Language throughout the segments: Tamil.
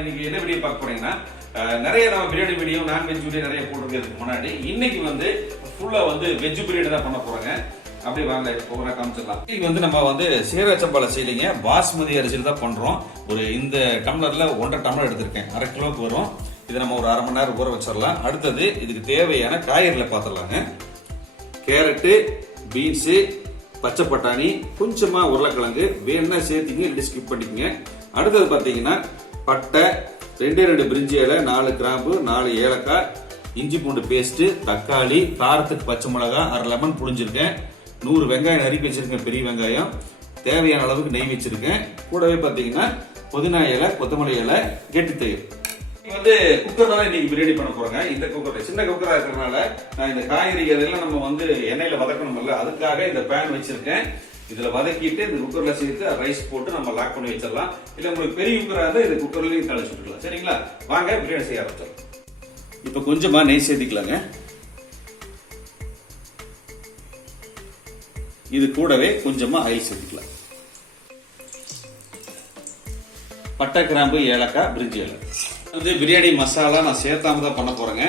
இன்னைக்கு என்ன வீடியோ பார்க்க போறீங்கன்னா நிறைய நம்ம பிரியாணி வீடியோ நான்வெஜ் வீடியோ நிறைய போட்டுருக்கிறதுக்கு முன்னாடி இன்னைக்கு வந்து ஃபுல்லா வந்து வெஜ் பிரியாணி தான் பண்ண போறாங்க. அப்படி வாங்க ஒவ்வொரு காமிச்சிடலாம். இன்னைக்கு வந்து நம்ம வந்து சீரச்சம்பால செய்யலைங்க பாஸ்மதி அரிசியில் தான் பண்றோம். ஒரு இந்த டம்ளர்ல ஒன்றரை டம்ளர் எடுத்திருக்கேன். அரை கிலோவுக்கு வரும். இதை நம்ம ஒரு அரை மணி நேரம் ஊற வச்சிடலாம். அடுத்தது இதுக்கு தேவையான காய்கறிகளை பார்த்துடலாங்க. கேரட்டு பீன்ஸு பச்சை பட்டாணி கொஞ்சமா உருளைக்கிழங்கு. வேணும்னா சேர்த்திங்க இல்லை ஸ்கிப் பண்ணிக்கோங்க. அடுத்தது பார்த்தீங்கன்னா பட்டை ரெண்டே ரெண்டு பிரிஞ்சி இலை நாலு கிராம்பு நாலு ஏலக்காய் இஞ்சி பூண்டு பேஸ்ட்டு தக்காளி காரத்துக்கு பச்சை மிளகாய் அரை லெமன் புழிஞ்சிருக்கேன். நூறு வெங்காயம் நறுக்கி வச்சுருக்கேன் பெரிய வெங்காயம். தேவையான அளவுக்கு நெய் வச்சுருக்கேன். கூடவே பார்த்தீங்கன்னா புதினா இலை கொத்தமல்லி இலை கெட்டி தயிர். இது வந்து குக்கர் தான் இன்னைக்கு பிரியாணி பண்ண போறோங்க? இந்த குக்கர் சின்ன குக்கராக இருக்கிறதுனால நான் இந்த காய்கறி எல்லாம் நம்ம வந்து எண்ணெயில் வதக்கணும்ல அதுக்காக இந்த பேன் வச்சிருக்கேன். இதில் வதக்கிட்டு இந்த குக்கரில் சேர்த்து ரைஸ் போட்டு நம்ம லாக் பண்ணி வச்சிடலாம். இல்லை உங்களுக்கு பெரிய குக்கராக இருந்தால் இந்த குக்கர்லேயும் தலைச்சு விட்டுக்கலாம் சரிங்களா? வாங்க பிரியாணி செய்ய ஆரம்பிச்சிடலாம் இப்போ கொஞ்சமாக நெய் சேர்த்திக்கலாங்க. இது கூடவே கொஞ்சமாக ஆயில் சேர்த்துக்கலாம். பட்டை கிராம்பு ஏலக்காய் பிரிஞ்சி ஏலக்காய். வந்து பிரியாணி மசாலா நான் சேர்த்தாம தான் பண்ண போகிறேங்க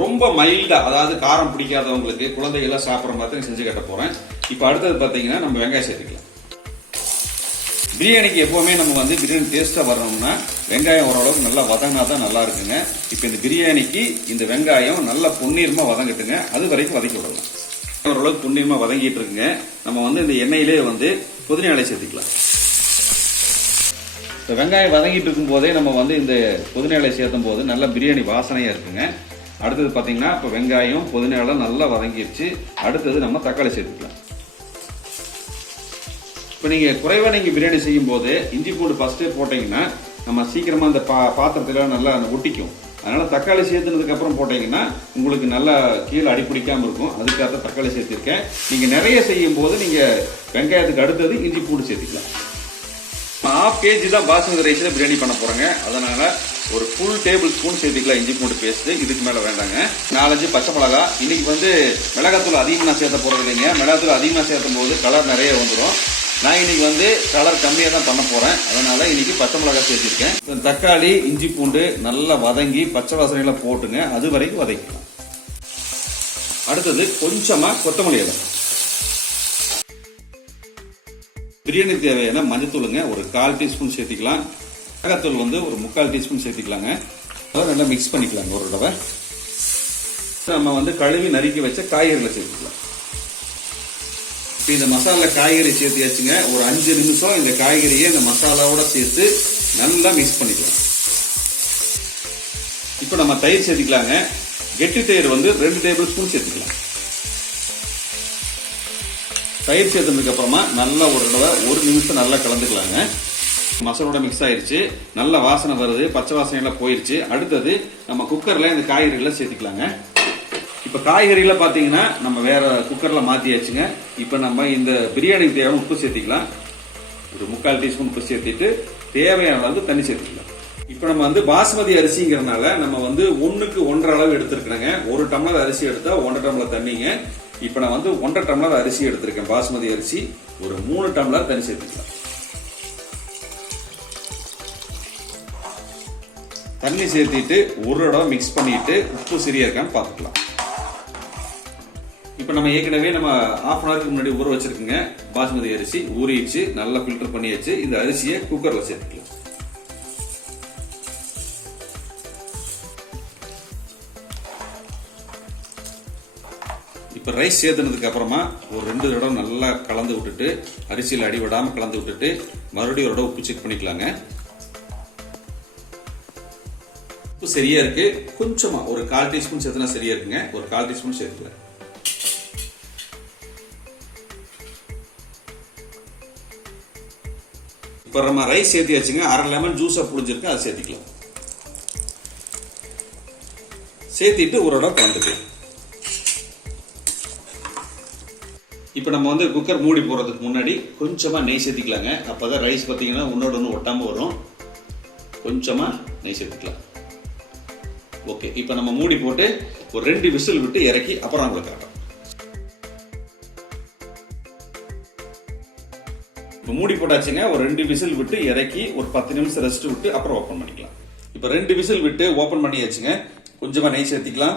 ரொம்ப மைல்டாக அதாவது காரம் பிடிக்காதவங்களுக்கு குழந்தைகள்லாம் சாப்பிட்ற மாதிரி செஞ்சு கட்ட போகிறேன் இப்போ அடுத்தது பார்த்தீங்கன்னா நம்ம வெங்காயம் சேர்த்துக்கலாம் பிரியாணிக்கு எப்போவுமே நம்ம வந்து பிரியாணி டேஸ்ட்டாக வரணும்னா வெங்காயம் ஓரளவுக்கு நல்லா வதங்கினா தான் நல்லா இருக்குங்க. இப்போ இந்த பிரியாணிக்கு இந்த வெங்காயம் நல்லா பொன்னீரமா வதங்கட்டுங்க. அது வரைக்கும் வதக்கி விடலாம். ஓரளவுக்கு பொன்னீரமா வதங்கிட்டு இருக்குங்க. நம்ம வந்து இந்த எண்ணெயிலே வந்து புதினா இலை சேர்த்துக்கலாம் இப்போ வெங்காயம் வதங்கிட்டு இருக்கும் போதே நம்ம வந்து இந்த புதினா இலை சேர்த்தும் போது நல்லா பிரியாணி வாசனையாக இருக்குங்க. அடுத்தது பார்த்தீங்கன்னா இப்போ வெங்காயம் புதினா நல்லா வதங்கிடுச்சு அடுத்தது நம்ம தக்காளி சேர்த்துக்கலாம் இப்போ நீங்கள் குறைவாக நீங்கள் பிரியாணி செய்யும் போது இஞ்சி பூண்டு ஃபஸ்ட்டே போட்டிங்கன்னா நம்ம சீக்கிரமாக அந்த பா பாத்திரத்தில் நல்லா ஒட்டிக்கும். அதனால் தக்காளி சேர்த்துனதுக்கப்புறம் போட்டிங்கன்னா உங்களுக்கு நல்லா கீழே அடிப்பிடிக்காமல் இருக்கும். அதுக்காக தான் தக்காளி சேர்த்துருக்கேன். நீங்கள் நிறைய செய்யும் போது நீங்கள் வெங்காயத்துக்கு அடுத்தது இஞ்சி பூண்டு சேர்த்துக்கலாம். ஹாஃப் கேஜி தான் பாஸ்மதி ரைஸில் பிரியாணி பண்ண போகிறேங்க அதனால் ஒரு ஃபுல் டேபிள் ஸ்பூன் சேர்த்துக்கலாம் இஞ்சி பூண்டு பேஸ்ட்டு இதுக்கு மேலே வேண்டாங்க. நாலஞ்சு பச்சை மிளகா. இன்றைக்கி வந்து மிளகாத்தூள் அதிகமாக சேர்த்த போகிறது இல்லைங்க. மிளகாத்தூள் அதிகமாக சேர்த்தும் போது கலர் நிறைய வந்துடும் நான் இன்னைக்கு வந்து கலர் கம்மியாக தான் பண்ண போறேன். அதனால இன்னைக்கு பச்சை மிளகாய் சேர்த்திருக்கேன். தக்காளி இஞ்சி பூண்டு நல்லா வதங்கி பச்சை வாசனையில போட்டுங்க. அது வரைக்கும் வதக்கிக்கலாம். அடுத்தது கொஞ்சமா கொத்தமல்லி இலை. பிரியாணி தேவையான மஞ்சத்தூளுங்க ஒரு கால் டீஸ்பூன் சேர்த்திக்கலாம். மிளகாத்தூள் வந்து ஒரு முக்கால் டீஸ்பூன் சேர்த்திக்கலாங்க. அதை நல்லா மிக்ஸ் பண்ணிக்கலாங்க ஒரு தடவை. நம்ம வந்து கழுவி நறுக்கி வச்ச காய்கறிகளை சேர்த்துக்கலாம். இப்போ இந்த மசாலா காய்கறி சேர்த்தியாச்சுங்க. ஒரு அஞ்சு நிமிஷம் இந்த காய்கறியை இந்த மசாலாவோட சேர்த்து நல்லா மிக்ஸ் பண்ணிக்கலாம். இப்போ நம்ம தயிர் சேர்த்துக்கலாங்க. கெட்டி தயிர் வந்து ரெண்டு டேபிள் ஸ்பூன் சேர்த்துக்கலாம். தயிர் சேர்த்ததுக்கு அப்புறமா நல்லா ஒரு தடவை ஒரு நிமிஷம் நல்லா கலந்துக்கலாங்க. மசாலோட மிக்ஸ் ஆயிருச்சு. நல்ல வாசனை வருது. பச்சை வாசனை எல்லாம் போயிருச்சு. அடுத்தது நம்ம குக்கர்ல இந்த காய்கறிகளை சேர்த்துக்கலாங்க. இப்போ காய்கறியில் பார்த்தீங்கன்னா நம்ம வேற குக்கரில் மாற்றியாச்சுங்க இப்போ நம்ம இந்த பிரியாணிக்கு தேவையான உப்பு சேர்த்திக்கலாம். ஒரு முக்கால் டீஸ்பூன் உப்பு சேர்த்திட்டு தேவையான அளவுக்கு தண்ணி சேர்த்துக்கலாம். இப்போ நம்ம வந்து பாஸ்மதி அரிசிங்கிறதுனால நம்ம வந்து ஒன்றுக்கு ஒன்றரை அளவு எடுத்துருக்கிறேங்க. ஒரு டம்ளர் அரிசி எடுத்தால் ஒன்றரை டம்ளர் தண்ணிங்க. இப்போ நான் வந்து ஒன்றரை டம்ளர் அரிசி எடுத்திருக்கேன் பாஸ்மதி அரிசி. ஒரு மூணு டம்ளர் தண்ணி சேர்த்துக்கலாம். தண்ணி சேர்த்திட்டு ஒரு இடம் மிக்ஸ் பண்ணிட்டு உப்பு சரியா இருக்கான்னு பார்த்துக்கலாம். இப்போ நம்ம ஏற்கனவே நம்ம ஆஃப் அன் ஹவருக்கு முன்னாடி ஊற வச்சிருக்குங்க. பாஸ்மதி அரிசி ஊறிடுச்சு. நல்லா ஃபில்டர் பண்ணியாச்சு. இந்த அரிசியை குக்கரில் சேர்த்துக்கலாம். இப்போ ரைஸ் சேர்த்துனதுக்கு அப்புறமா ஒரு ரெண்டு தடவை நல்லா கலந்து விட்டுட்டு அரிசியில் அடி விடாமல் கலந்து விட்டுட்டு மறுபடியும் ஒரு தடவை உப்பு செக் பண்ணிக்கலாங்க. உப்பு சரியா இருக்கு. கொஞ்சமா ஒரு கால் டீஸ்பூன் சேர்த்துனா சரியா இருக்குங்க. ஒரு கால் டீஸ்பூன் சேர்த்துக்கலாம். இப்போ நம்ம ரைஸ் சேர்த்தியாச்சுங்க அரை லெமன் ஜூஸை புளிஞ்சிருக்கு அதை சேர்த்திக்கலாம். சேர்த்திட்டு ஒரு இடம் கலந்துக்கலாம். இப்போ நம்ம வந்து குக்கர் மூடி போடுறதுக்கு முன்னாடி கொஞ்சமாக நெய் சேர்த்திக்கலாங்க. அப்போ தான் ரைஸ் பார்த்தீங்கன்னா ஒன்றோட ஒன்று ஒட்டாமல் வரும். கொஞ்சமாக நெய் சேர்த்துக்கலாம். ஓகே இப்போ நம்ம மூடி போட்டு ஒரு ரெண்டு விசில் விட்டு இறக்கி அப்புறம் உங்களுக்கு காட்டுறோம் இப்போ மூடி போட்டாச்சுங்க ஒரு ரெண்டு விசில் விட்டு இறக்கி ஒரு பத்து நிமிஷம் ரெஸ்ட் விட்டு அப்புறம் ஓப்பன் பண்ணிக்கலாம். இப்போ ரெண்டு விசில் விட்டு ஓப்பன் பண்ணியாச்சுங்க கொஞ்சமா நெய் சேர்த்திக்கலாம்.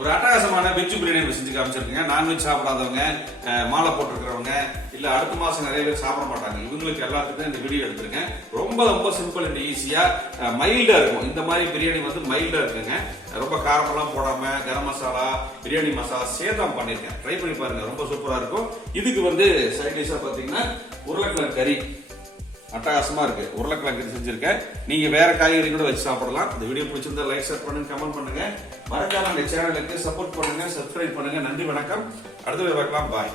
ஒரு அட்டகாசமான வெஜ் பிரியாணி செஞ்சு காமிச்சிருக்கீங்க. நான்வெஜ் சாப்பிடாதவங்க மாலை போட்டிருக்கிறவங்க இல்ல அடுத்த மாசம் நிறைய பேர் சாப்பிட மாட்டாங்க. இவங்களுக்கு எல்லாத்துக்கும் இந்த வீடியோ எடுத்திருக்கேன். ரொம்ப ரொம்ப சிம்பிள் அண்ட் ஈஸியா மைல்டா இருக்கும். இந்த மாதிரி பிரியாணி வந்து மைல்டா இருக்குங்க. ரொம்ப காரமெல்லாம் போடாம கரம் மசாலா பிரியாணி மசாலா சேதம் பண்ணிருக்கேன். ட்ரை பண்ணி பாருங்க. ரொம்ப சூப்பரா இருக்கும். இதுக்கு வந்து சைட் டிஷ்ஷா பாத்தீங்கன்னா உருளைக்கிழங்கு கறி. அட்டகாசமா இருக்கு. உருளைக்கிழங்கு கறி செஞ்சிருக்கேன். நீங்க வேற காய்கறி கூட வச்சு சாப்பிடலாம். இந்த வீடியோ பிடிச்சிருந்தா லைக் ஷேர் பண்ணுங்க கமெண்ட் பண்ணுங்க. மறக்காம இந்த சேனலுக்கு சப்போர்ட் பண்ணுங்க சப்ஸ்கிரைப் பண்ணுங்க. நன்றி வணக்கம். அடுத்த பார்க்கலாம். பாய்